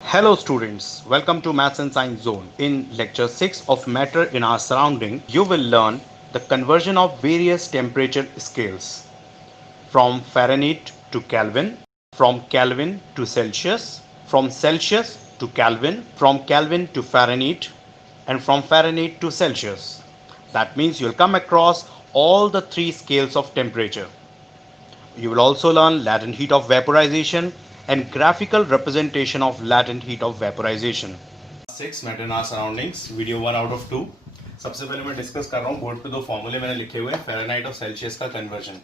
Hello students, welcome to Maths and Science Zone. In lecture 6 of Matter in Our Surrounding, you will learn the conversion of various temperature scales from Fahrenheit to Kelvin, from Kelvin to Celsius, from Celsius to Kelvin, from Kelvin to Fahrenheit, and from Fahrenheit to Celsius. That means you'll come across all the three scales of temperature. You will also learn latent heat of vaporization and graphical representation of latent heat of vaporization. 6 matter in our surroundings video 1 out of 2. सबसे पहले मैं discuss कर रहा हूँ board पे दो फॉर्मूले मैंने लिखे हुए हैं फ़ारेनहाइट और सेल्सियस का कन्वर्जन.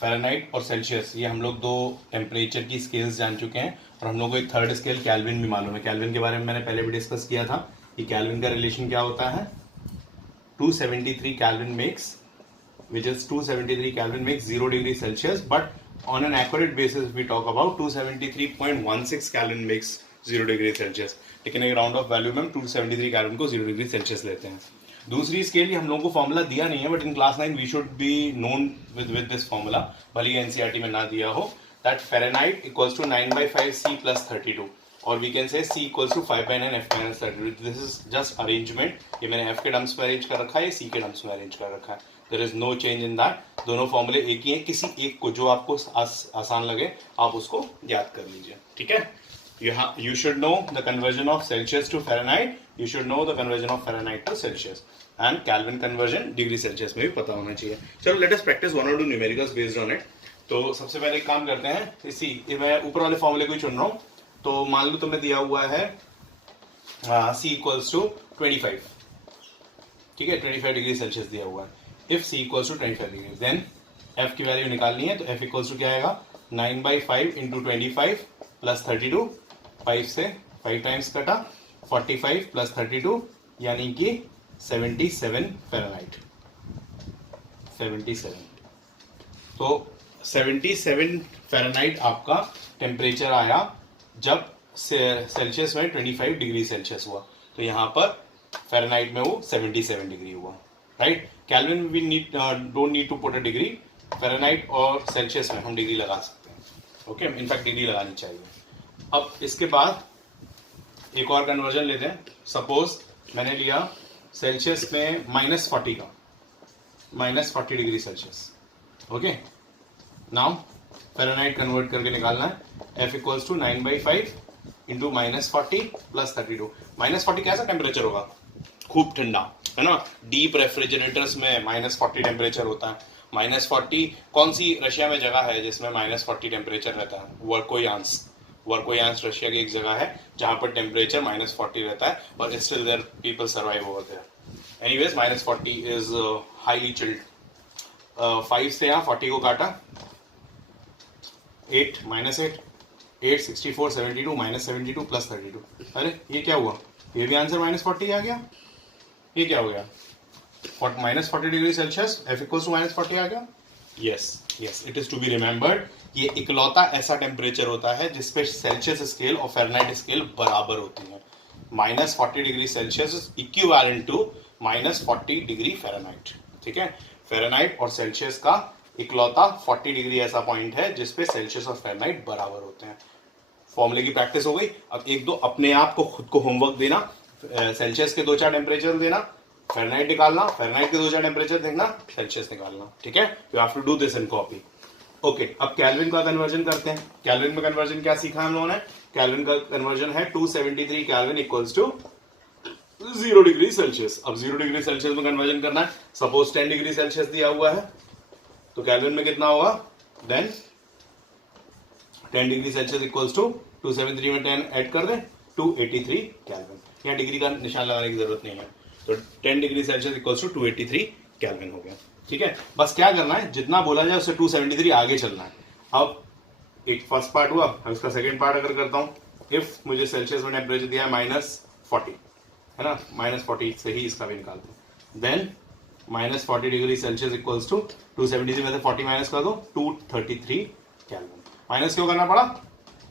फ़ारेनहाइट और सेल्सियस ये हम लोग दो टेम्परेचर की स्केल्स जान चुके हैं और हम लोग को एक थर्ड स्केल कैल्विन भी मालूम है. कैल्विन के बारे में मैंने पहले भी डिस्कस किया था कि कैल्विन का रिलेशन क्या होता है. 273 kelvin makes which is 273 Kelvin makes 0 degree Celsius, but on an accurate basis we talk about 273.16 Kelvin makes 0 degree Celsius. लेकिन एक राउंड ऑफ वैल्यू में हम 273 Kelvin को 0 डिग्री सेल्सियस लेते हैं. दूसरी स्केल हम लोगों को फॉर्मूला दिया नहीं है, but in class 9 we should be known with this formula, भले ही एनसीईआरटी में ना दिया हो. That Fahrenheit equals to 9/5 C plus 32, और we can say C equals to 5/9 F minus 32. This is just arrangement. ये मैंने F के टर्म्स में अरेंज कर रखा है, ये C के टर्म्स में अरेंज कर रखा है. There is no change in that. दोनों फॉर्मूले एक ही हैं. किसी एक को जो आपको आसान लगे आप उसको याद कर लीजिए. ठीक है. You should know the conversion of Celsius to Fahrenheit. You should know the conversion of Fahrenheit to Celsius. And Kelvin conversion degree Celsius में भी पता होना चाहिए. चलो लेट अस प्रैक्टिस वन और two numericals based on it. तो सबसे पहले एक काम करते हैं. मैं ऊपर वाले फॉर्मूले को ही चुन रहा हूँ. तो मान लो तुम्हें दिया हुआ है C इक्वल्स टू 25. ठीक है, 25 डिग्री सेल्सियस दिया हुआ है. If C equals to 25 degree, then F की वैल्यू निकालनी है. तो F इक्वल्स टू क्या आएगा, 9/5 इंटू 25 प्लस 32. 5 से 5 टाइम्स कटा, 45 प्लस 32 यानी कि 77 फ़ारेनहाइट. 77. तो 77 फ़ारेनहाइट आपका टेम्परेचर आया जब सेल्सियस में 25 डिग्री सेल्सियस हुआ. तो यहाँ पर फ़ारेनहाइट में वो 77 डिग्री हुआ. Right. Kelvin we don't need to put a degree. Fahrenheit और सेल्सियस में हम डिग्री लगा सकते हैं. ओके, इनफैक्ट डिग्री लगानी चाहिए. अब इसके बाद एक और कन्वर्जन लेते हैं. सपोज मैंने लिया सेल्सियस में -40 का, -40 degree Celsius. Okay, now Fahrenheit convert करके निकालना है. F equals to 9/5 into -40 plus 32. -40 कैसा टेम्परेचर होगा, खूब ठंडा है ना. डीप रेफ्रिजरेटर्स में -40 टेम्परेचर होता है. -40 कौन सी रशिया में जगह है जिसमें -40 टेम्परेचर रहता है? वर्कोयांस रशिया की एक जगह है जहां पर टेम्परेचर -40 रहता है और still there people survive over there. Anyways -40 is highly chilled. 5 से यहाँ 40 को काटा, 8 -8 8 64 72 -72 प्लस 32. अरे ये क्या हुआ, ये भी आंसर -40 आ गया. ये क्या हो गया, -40 degree Celsius. F equals to -40 आ गया. Yes, it is to be remembered. ये इकलौता ऐसा टेम्परेचर होता है जिसपे सेल्सियस स्केल और फ़ारेनहाइट स्केल बराबर होती है. -40 degree Celsius is equivalent to -40 degree Fahrenheit. ठीक है. फ़ारेनहाइट और सेल्सियस का इकलौता 40 डिग्री ऐसा पॉइंट है जिसपे सेल्सियस और फ़ारेनहाइट बराबर होते हैं. फॉर्मूले की प्रैक्टिस हो गई. अब एक दो अपने आप को खुद को होमवर्क देना. सेल्सियस के 2-4 टेम्परेचर देना, फ़ारेनहाइट निकालना, फ़ारेनहाइट के 2-4 टेम्परेचर देखना, सेल्सियस निकालना. ठीक है. You have to do this in copy. Okay, अब कैल्विन का कन्वर्जन करते हैं. कैल्विन में कन्वर्जन क्या सीखा हम लोगों ने. कैल्विन का कन्वर्जन है 273 Kelvin equals to 0 degree Celsius. अब 0 डिग्री सेल्सियस में कन्वर्जन करना है. सपोज 10 डिग्री सेल्सियस दिया हुआ है तो कैल्विन में कितना होगा, then 10 degree Celsius equals to 273 में 10 ऐड कर दें, 283 कैल्विन. यहाँ डिग्री का निशान लगाने की जरूरत नहीं है. तो 10 degree Celsius equals to 283 Kelvin हो गया. ठीक है. बस क्या करना है, जितना बोला जाए उससे 273 आगे चलना है. अब एक फर्स्ट पार्ट हुआ, अब इसका सेकंड पार्ट अगर करता हूँ. इफ मुझे सेल्सियस में टेम्परेचर दिया है -40 है ना, -40 से ही इसका भी निकालते हैं. Then -40 degree Celsius equals to 273 में से 40 माइनस कर दो, 233 कैल्विन. माइनस क्यों करना पड़ा,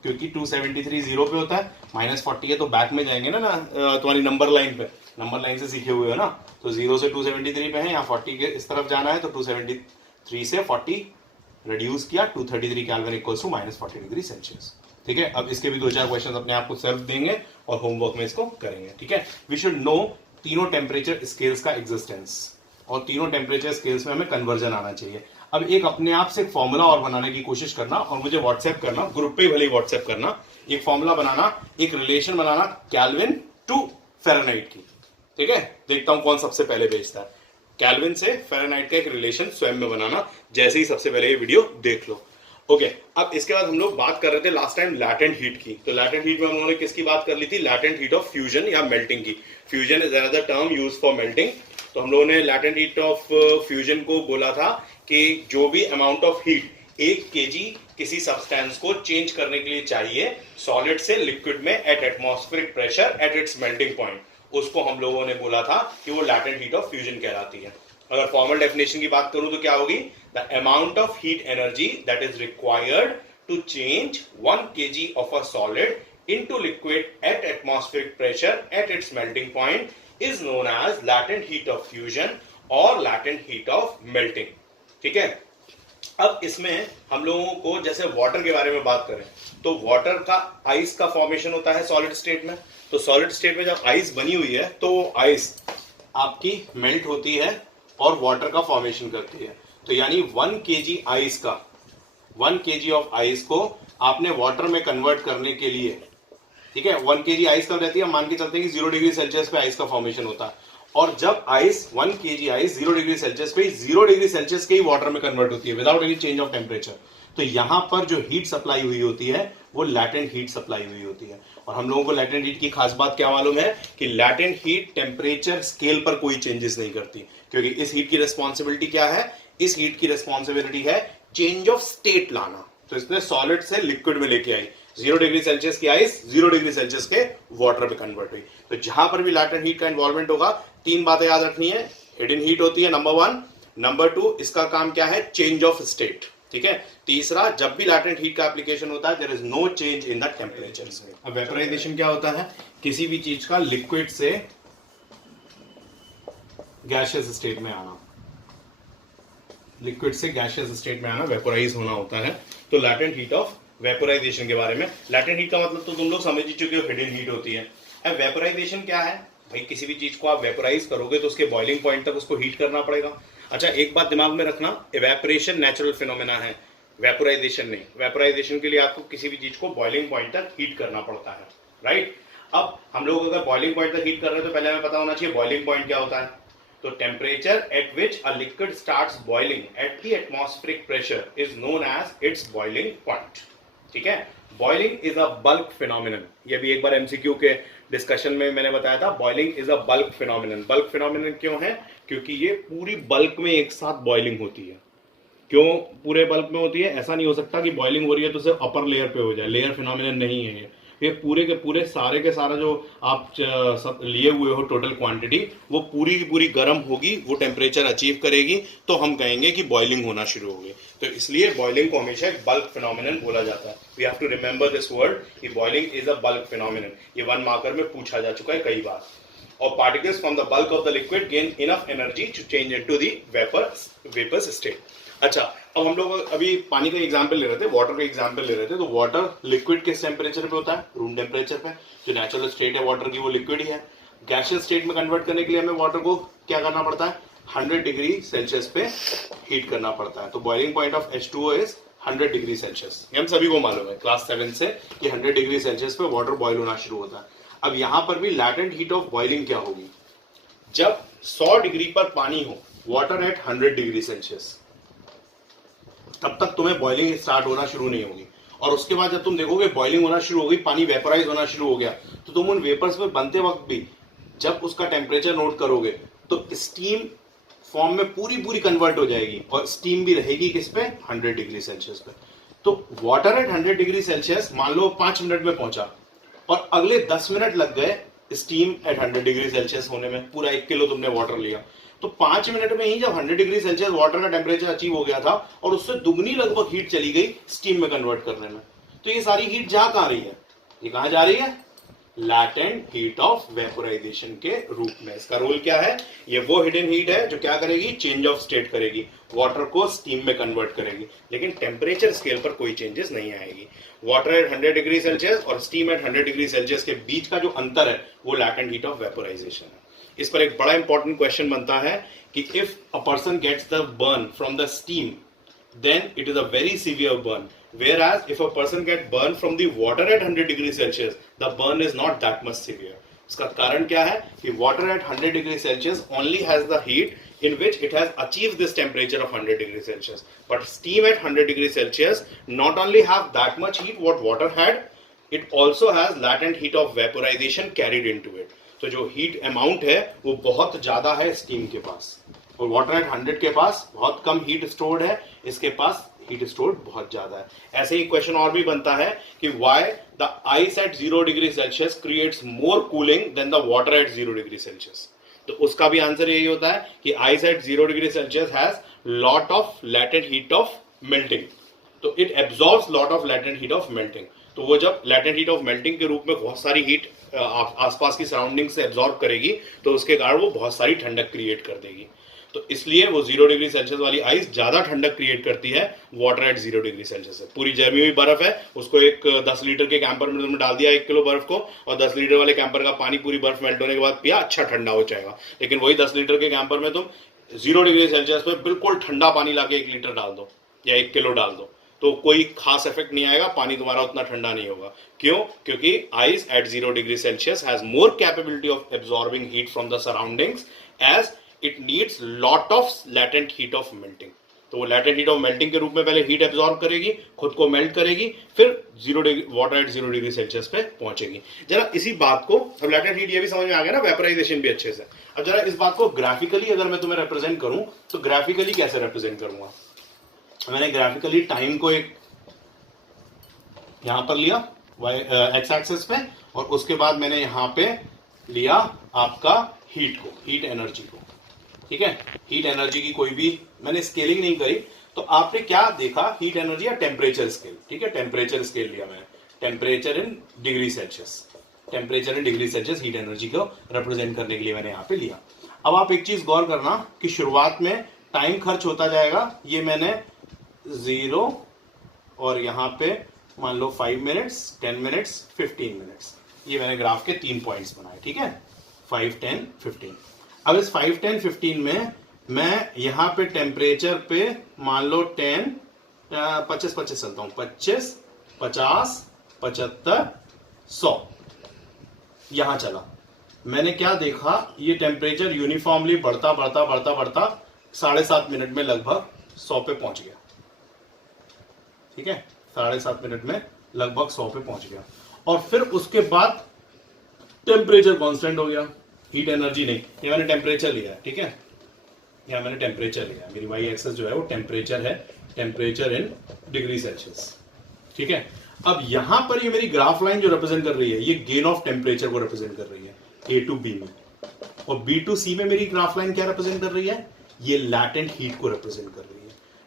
क्योंकि 273 जीरो पे होता है, -40 है तो बैक में जाएंगे ना तुम्हारी नंबर लाइन पे. नंबर लाइन से सीखे हुए हो ना. तो 0 से 273 पे है, यहाँ 40 के इस तरफ जाना है. तो 273 से 40 रिड्यूस किया, 233 Kelvin equals to -40 degree Celsius. ठीक है, अब इसके भी 2-4 क्वेश्चन अपने आप को सेल्फ देंगे और होमवर्क में इसको करेंगे। ठीक है, वी शुड नो तीनों टेम्परेचर स्केल्स का एग्जिस्टेंस और तीनों टेम्परेचर स्केल्स में हमें कन्वर्जन आना चाहिए। अब एक अपने आप से एक फॉर्मूला और बनाने की कोशिश करना और मुझे व्हाट्सएप करना, ग्रुप पे भले ही व्हाट्सएप करना, एक फॉर्मूला बनाना, एक रिलेशन बनाना केल्विन टू फ़ारेनहाइट की। ठीक है, देखता हूं कौन सबसे पहले भेजता है। केल्विन से फ़ारेनहाइट का एक रिलेशन स्वयं में बनाना, जैसे ही सबसे पहले ये वीडियो देख लो। ओके, अब इसके बाद हम लोग बात कर रहे थे लास्ट टाइम लैटेंट हीट की। तो लैटेंट हीट में हम लोगों ने किसकी बात कर ली थी? लैटेंट हीट ऑफ फ्यूजन या मेल्टिंग की। Fusion is another term use for melting. तो हम लोगों ने लैटेंट हीट ऑफ फ्यूजन को बोला था कि जो भी अमाउंट ऑफ हीट 1 kg किसी सब्सटेंस को चेंज करने के लिए चाहिए सॉलिड से लिक्विड में eight atmospheric pressure at its melting point, उसको हम लोगों ने बोला था कि वो लैटेंट हीट ऑफ फ्यूजन कहलाती है। अगर फॉर्मल डेफिनेशन की बात करूं तो क्या होगी? The amount of heat energy that is required to change 1 kg of a solid into liquid at atmospheric pressure at its melting point is known as latent heat of fusion और latent heat of melting. ठीक है, अब इसमें हम लोगों को जैसे water के बारे में बात करें तो वाटर का आइस का फॉर्मेशन होता है सॉलिड स्टेट में। तो सॉलिड स्टेट में जब आइस बनी हुई है तो आइस आपकी मेल्ट होती है और वाटर का फॉर्मेशन करती है। तो यानी 1 kg आइस का 1 kg ऑफ आइस को आपने वाटर में कन्वर्ट करने के लिए, ठीक है, 1 kg आइस कब रहती है? मान के चलते हैं कि 0 डिग्री सेल्सियस पे आइस का फॉर्मेशन होता है और जब ice 1 kg ice 0 degree Celsius पे 0 डिग्री सेल्सियस के ही वाटर में कन्वर्ट होती है without any change of temperature. तो यहां पर जो हीट सप्लाई हुई होती है वो लैटेंट हीट सप्लाई हुई होती है। और हम लोगों को लैटेंट हीट की खास बात क्या मालूम है कि लैटेंट हीट टेम्परेचर स्केल पर कोई चेंजेस नहीं करती, क्योंकि इस हीट की रिस्पॉन्सिबिलिटी क्या है? इस हीट की रिस्पॉन्सिबिलिटी है चेंज ऑफ स्टेट लाना। तो इसने सॉलिड से लिक्विड में लेके आई, 0 डिग्री सेल्सियस की आइस 0 डिग्री सेल्सियस के वाटर में कन्वर्ट हुई। तो जहां पर भी लैटेंट हीट का इन्वॉल्वमेंट होगा 3 बातें याद रखनी है। हिडन हीट होती है नंबर 1, नंबर 2 इसका काम क्या है? Change of state. ठीक है, तीसरा जब भी लैटेंट हीट का एप्लीकेशन होता है there is no change in the temperature. अब वेपोराइजेशन क्या होता है? किसी भी चीज का लिक्विड से गैसियस स्टेट में आना, लिक्विड से गैसियस स्टेट में आना वेपोराइज होना होता है। तो लैटेंट हीट ऑफ वेपोराइजेशन के बारे में, लैटेंट हीट का मतलब तो तुम लोग समझ ही चुके हो, हिडन हीट होती है। अब वेपोराइजेशन क्या है? भाई किसी भी चीज को आप वेपोराइज करोगे तो उसके बॉइलिंग पॉइंट तक उसको हीट करना पड़ेगा। अच्छा, एक बात दिमाग में रखना, इवेपोरेशन नेचुरल फिनोमेना है, वेपोराइजेशन नहीं। वेपोराइजेशन के लिए आपको किसी भी चीज को बॉइलिंग पॉइंट तक हीट करना पड़ता है, राइट? अब हम लोग अगर बॉइलिंग पॉइंट तक हीट कर रहे हैं तो पहले हमें पता होना चाहिए बॉइलिंग पॉइंट क्या होता है। तो temperature at which a liquid starts boiling at the atmospheric pressure is known as its boiling point. ठीक है, boiling is a bulk phenomenon. ये भी एक बार एमसीक्यू के डिस्कशन में मैंने बताया था, boiling is a bulk phenomenon. Bulk phenomenon क्यों है? क्योंकि ये पूरी बल्क में एक साथ बॉइलिंग होती है। क्यों पूरे बल्क में होती है? ऐसा नहीं हो सकता कि बॉइलिंग हो रही है तो सिर्फ अपर लेयर पे हो जाए, लेयर फिनोमिनन नहीं है ये पूरे के पूरे सारे के सारा जो आप सब लिए हुए हो टोटल क्वांटिटी वो पूरी की पूरी गर्म होगी, वो टेम्परेचर अचीव करेगी तो हम कहेंगे कि बॉइलिंग होना शुरू हो गई। तो इसलिए बॉइलिंग को हमेशा एक बल्क फिनोमिनन बोला जाता है। We have to remember this word कि boiling is a bulk phenomenon. ये 1 मार्कर में पूछा जा चुका है कई बार। और particles from the bulk of the liquid gain enough energy to change into the vapour state. अच्छा, अब हम लोग अभी पानी का एग्जांपल ले रहे थे, वाटर का एग्जांपल ले रहे थे। तो वाटर लिक्विड किस टेम्परेचर पे होता है? रूम टेम्परेचर पे। जो नेचुरल स्टेट है वाटर की वो लिक्विड ही है। गैसियस स्टेट में कन्वर्ट करने के लिए हमें वाटर को क्या करना पड़ता है? 100 डिग्री सेल्सियस पे हीट करना पड़ता है। तो boiling point of H2O is 100 degree Celsius. हम सभी को मालूम है क्लास 7 से कि 100 डिग्री सेल्सियस पे वाटर बॉइल होना शुरू होता है। अब यहां पर भी लैटेंट हीट ऑफ बॉइलिंग क्या होगी? जब 100 डिग्री पर पानी हो, वाटर एट 100 डिग्री सेल्सियस, तब तक तुम्हें बॉइलिंग स्टार्ट होना शुरू नहीं होगी। और उसके बाद जब तुम देखोगे बॉइलिंग होना शुरू हो गई, पानी वेपोराइज होना शुरू हो गया, तो तुम उन वेपर्स में बनते वक्त भी जब उसका टेम्परेचर नोट करोगे तो स्टीम फॉर्म में पूरी कन्वर्ट हो जाएगी और स्टीम भी रहेगी किस पे? 100 डिग्री सेल्सियस पे। तो वाटर एट 100 डिग्री सेल्सियस मान लो 5 मिनट में पहुंचा और अगले 10 मिनट लग गए स्टीम एट 100 डिग्री सेल्सियस होने में। पूरा 1 किलो तुमने वाटर लिया तो 5 मिनट में ही जब 100 डिग्री सेल्सियस वाटर का टेम्परेचर अचीव हो गया था और उससे दुगनी लगभग हीट चली गई स्टीम में कन्वर्ट करने में। तो ये सारी हीट जा कहां रही है? ये कहां जा रही है? लैटेंट हीट ऑफ वेपोराइजेशन के रूप में। इसका रोल क्या है? ये वो हिडन हीट है जो क्या करेगी? चेंज ऑफ स्टेट करेगी, वाटर को स्टीम में कन्वर्ट करेगी, लेकिन टेम्परेचर स्केल पर कोई चेंजेस नहीं आएगी। वाटर एट 100 डिग्री सेल्सियस और स्टीम एट 100 डिग्री सेल्सियस के बीच का जो अंतर है वो लैटेंट हीट ऑफ वेपोराइजेशन है। इस पर एक बड़ा इंपॉर्टेंट क्वेश्चन बनता है कि if a person gets the burn from the steam, then it is a very severe burn, whereas if a person get burned from the water at 100 degrees celsius, the burn is not that much severe. इसका कारण क्या है कि water at 100 degrees celsius only has the heat in which it has achieved this temperature of 100 degrees celsius, but steam at 100 degrees celsius not only have that much heat what water had, it also has latent heat of vaporization carried into it. तो जो heat amount है वो बहुत ज्यादा है steam के पास, और water at 100 के पास बहुत कम हीट स्टोर्ड है, इसके पास हीट स्टोर्ड बहुत ज्यादा है। ऐसे ही क्वेश्चन और भी बनता है कि why the ice at 0 degree Celsius creates more cooling than the water at 0 degree Celsius. तो उसका भी आंसर यही होता है कि ice at 0 degree Celsius has lot of latent heat of melting, तो it absorbs lot of latent heat of melting. तो वो जब लैटेंट हीट ऑफ मेल्टिंग के रूप में बहुत सारी हीट आसपास की सराउंडिंग से एब्जॉर्ब करेगी, तो उसके कारण वो बहुत सारी ठंडक क्रिएट कर देगी। तो इसलिए वो 0 डिग्री सेल्सियस वाली आइस ज्यादा ठंडक क्रिएट करती है वाटर एट 0 डिग्री सेल्सियस से। पूरी जमी हुई बर्फ है, उसको एक 10 लीटर के कैंपर में तुमने डाल दिया 1 किलो बर्फ को, और 10 लीटर वाले कैंपर का पानी पूरी बर्फ मेल्ट होने के बाद पिया, अच्छा ठंडा हो जाएगा। लेकिन वही 10 लीटर के कैंपर में तुम 0 डिग्री सेल्सियस पे बिल्कुल ठंडा पानी लाके 1 लीटर डाल दो या 1 किलो डाल दो, तो कोई खास इफेक्ट नहीं आएगा, पानी तुम्हारा उतना ठंडा नहीं होगा। क्यों? क्योंकि ice at 0 degree Celsius has more capability of absorbing heat from the surroundings as it needs lot of latent heat of melting. तो वो लैटेंट हीट ऑफ मेल्टिंग के रूप में पहले हीट एब्जॉर्ब करेगी, खुद को मेल्ट करेगी, फिर 0 degree water at 0 degree Celsius पे पहुंचेगी। जरा इसी बात को, अब लैटेंट हीट ये भी समझ में आ गया ना, वेपोराइजेशन भी अच्छे से। अब जरा इस बात को ग्राफिकली अगर मैं तुम्हें रिप्रेजेंट करूं तो ग्राफिकली कैसे रिप्रेजेंट करूंगा? मैंने ग्राफिकली टाइम को एक यहां पर लिया एक्स एक्सिस पे, और उसके बाद मैंने यहां पे लिया आपका हीट को, हीट एनर्जी को। ठीक है, हीट एनर्जी की कोई भी मैंने स्केलिंग नहीं करी, तो आपने क्या देखा? हीट एनर्जी या टेम्परेचर स्केल। ठीक है, टेम्परेचर स्केल लिया मैंने, temperature in degree Celsius, temperature in degree Celsius heat energy को रिप्रेजेंट करने के लिए मैंने यहाँ पे लिया। अब आप एक चीज गौर करना कि शुरुआत में टाइम खर्च होता जाएगा, ये मैंने 0 और यहाँ पे मान लो 5 मिनट्स, 10 मिनट्स, 15 मिनट्स, ये मैंने ग्राफ के 3 पॉइंट्स बनाए। ठीक है, 5, 10, 15। अब इस 5, 10, 15 में मैं यहां पे टेम्परेचर पे मान लो 10, 25 चलता हूं, 25, 50, 75, 100 यहां चला। मैंने क्या देखा? ये टेम्परेचर यूनिफॉर्मली बढ़ता बढ़ता बढ़ता बढ़ता 7.5 मिनट में लगभग 100 पे पहुंच गया। ठीक है, 7.5 मिनट में लगभग 100 पे पहुंच गया, और फिर उसके बाद टेम्परेचर कांस्टेंट हो गया, हीट एनर्जी नहीं। ये मैंने टेम्परेचर लिया है। ठीक है, यहाँ मैंने टेम्परेचर लिया, मेरी वाई एक्सेस जो है वो टेम्परेचर है, टेम्परेचर इन डिग्री सेल्सियस। ठीक है, अब यहां पर ये मेरी ग्राफ लाइन जो रिप्रेजेंट कर रही है, ये गेन ऑफ टेम्परेचर को रिप्रेजेंट कर रही है A to B में, और B to C में मेरी ग्राफ लाइन क्या रिप्रेजेंट कर रही है? ये लैटेंट हीट को रिप्रेजेंट कर रही है।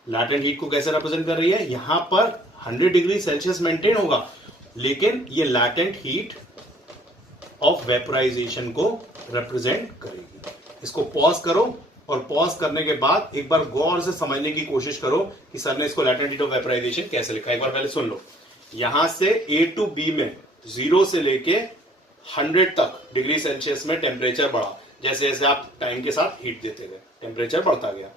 लैटेंट हीट को कैसे रिप्रेजेंट कर रही है? यहां पर 100 डिग्री सेल्सियस मेंटेन होगा, लेकिन ये लैटेंट हीट ऑफ वेपोराइजेशन को रिप्रेजेंट करेगी। इसको पॉज करो, और पॉज करने के बाद एक बार गौर से समझने की कोशिश करो कि सर ने इसको लैटेंट हीट ऑफ वेपोराइजेशन कैसे लिखा। एक बार पहले सुन लो, यहां से A to B में 0 से लेके 100 तक डिग्री सेल्सियस में टेम्परेचर बढ़ा, जैसे जैसे आप टाइम के साथ हीट देते गए टेम्परेचर बढ़ता गया।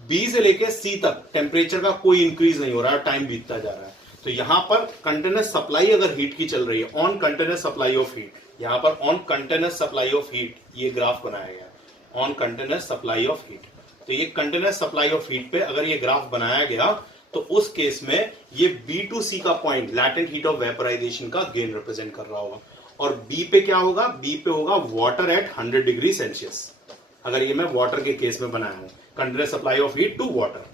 B से लेके C तक टेम्परेचर का कोई इंक्रीज नहीं हो रहा है, टाइम बीतता जा रहा है। तो यहां पर कंटिन्यूअस सप्लाई अगर हीट की चल रही है, on continuous supply of heat, यहां पर on continuous supply of heat, ये ग्राफ बनाया गया on continuous supply of heat. तो ये कंटिन्यूअस सप्लाई ऑफ हीट पे अगर ये ग्राफ बनाया गया, तो उस केस में ये B to C का point latent heat of vaporisation का गेन रिप्रेजेंट कर रहा होगा, और B पे क्या होगा? B पे होगा वाटर एट 100 डिग्री सेल्सियस। अगर ये मैं वाटर के केस में बनाया हूं, continuous supply of heat to water.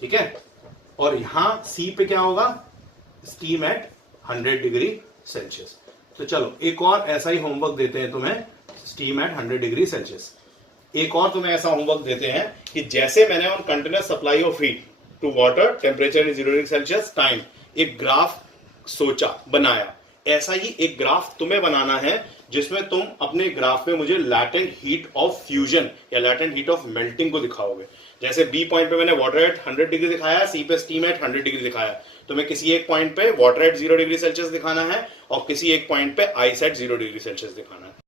ठीक है, और यहां C पे क्या होगा? Steam at 100 degree Celsius. तो चलो एक और ऐसा ही होमवर्क देते हैं तुम्हें, स्टीम एट 100 डिग्री सेल्सियस। एक और तुम्हें ऐसा होमवर्क देते हैं कि जैसे मैंने on continuous supply of heat to water temperature in 0 degree Celsius time एक ग्राफ सोचा, बनाया, ऐसा ही एक ग्राफ तुम्हें बनाना है जिसमें तुम अपने ग्राफ में मुझे लैटेंट हीट ऑफ फ्यूजन या लैटेंट हीट ऑफ मेल्टिंग को दिखाओगे। जैसे बी पॉइंट पे मैंने वाटर एट 100 डिग्री दिखाया, सी पे स्टीम एट 100 डिग्री दिखाया, तुम्हें किसी एक पॉइंट पे वाटर एट 0 डिग्री सेल्सियस दिखाना है और किसी एक पॉइंट पे आइस एट 0 डिग्री सेल्सियस दिखाना है।